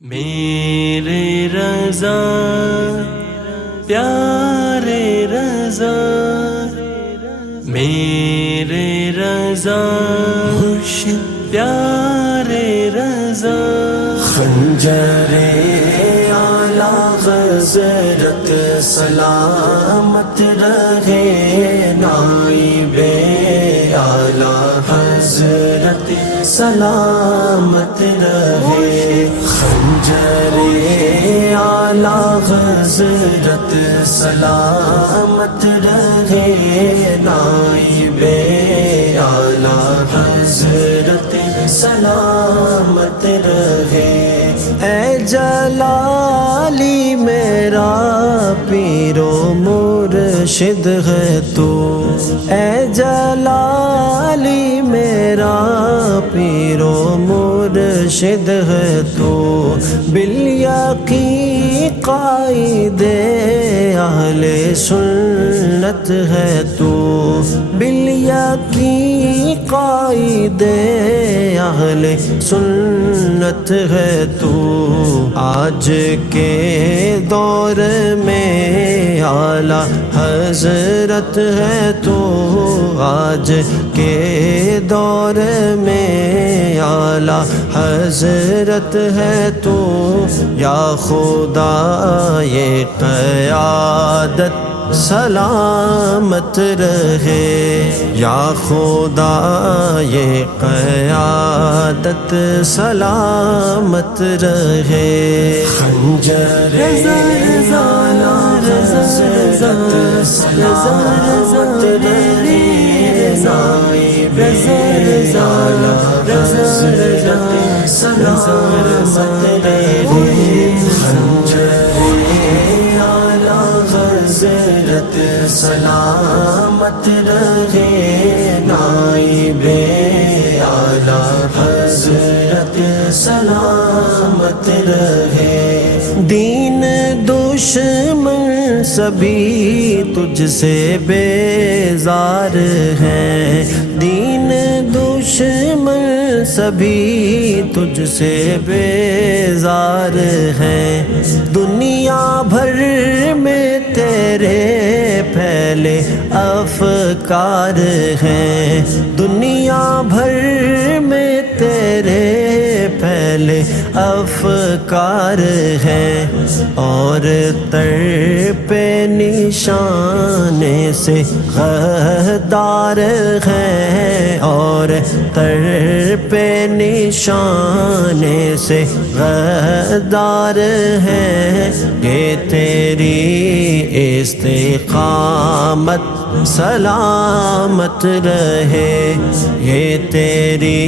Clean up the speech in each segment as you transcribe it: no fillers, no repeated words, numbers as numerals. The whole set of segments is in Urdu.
میرے رضا پیارے رضا، میرے رضا مرشد پیارے رضا، خنجر اعلی غزرت سلامت رہے، نائب اعلی حضرت سلامت رہے، خنجر اعلی حضرت سلامت رہے، نائب اعلی حضرت سلامت رہے۔ اے جلالی میرا پیر و مرشد ہے تو، اے جلالی میرا پیر و مرشد ہے تو، بالیقین قائد اہل سنت ہے تو، بالیقین قائد اہل سنت ہے تو، آج کے دور میں اعلی حضرت ہے تو، آج کے دور میں اعلی حضرت ہے تو، یا خدا یہ قیادت سلامت رہے، یا خدا یہ قیادت سلامت رہے، خنجر اعلی حضرت سلامت رہے، نائب اعلی حضرت سلامت رہے، خنجر اعلی حضرت سلامت رہے، نائب اعلی حضرت سلامت رہے۔ دین دشمن سبھی تجھ سے بیزار ہیں، دین دشمن سبھی تجھ سے بیزار ہیں، دنیا بھر میں تیرے پھیلے افکار ہیں، دنیا بھر میں تیرے پھیلے افکار ہیں، اور تر پہ نشانے سے غدار ہیں، اور تر پہ نشانے سے غدار ہیں، یہ تیری استقامت سلامت رہے، یہ تیری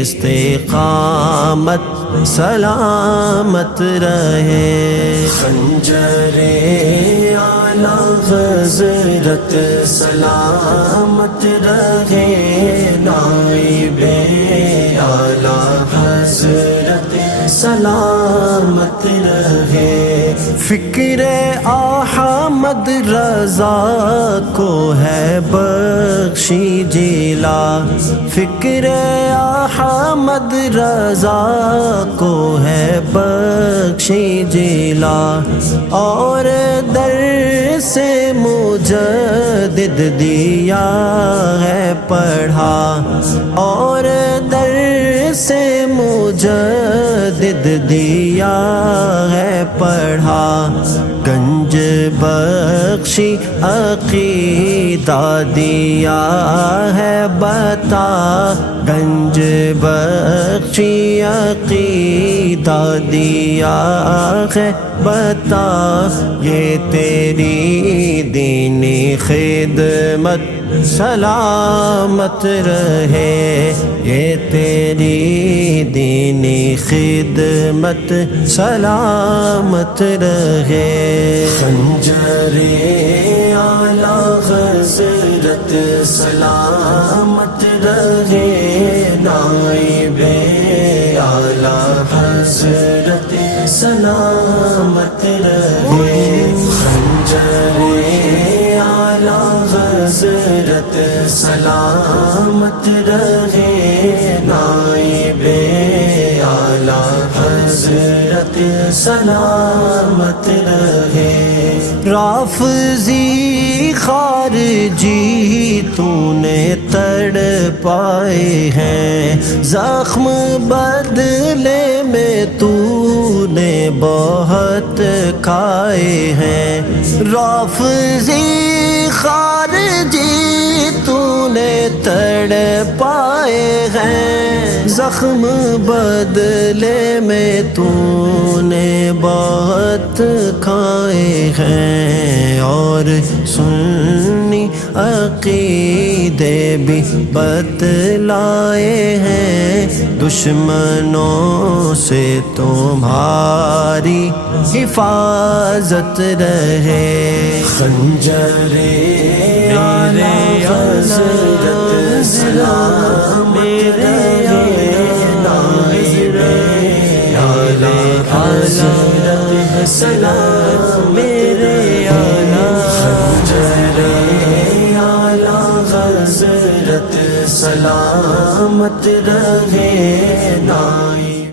استقامت سلامت رہے، خنجر اعلی حضرت سلامت رہے، نائب اعلی حضرت سلامت رہے، فکر احمد رضا کو ہے بخشی جلا، فکر احمد رضا کو ہے بخشی جلا، اور در سے مجدد دیا ہے پڑھا، اور در سے مجدد دیا ہے پڑھا، گنج بخشی عقیدہ دیا ہے بتا، گنج بخشی عقیدہ دیا ہے بتا، یہ تیری دینی خدمت سلامت رہے، یہ تیری دینی خدمت سلامت رہے، خنجر اعلی حضرت سلامت رہے، نائب اعلی حضرت سلامت رہے، خنجر اعلی حضرت سلامت رہے، نائب اعلی حضرت حضرت سلامت رہے رافضی خارجی تو نے تڑ پائے ہیں زخم بدلے میں تو نے بہت کھائے ہیں رافضی خارجی تو نے تڑ پائے ہیں زخم بدلے میں تو نے بہت کھائے ہیں اور سنی عقیدے بھی بتلائے ہیں دشمنوں سے تمہاری حفاظت رہے خنجر اعلی حضرت سلام میرے حضرت سلام میرے آلہ خنجر اعلی حضرت سلامت رہے نائی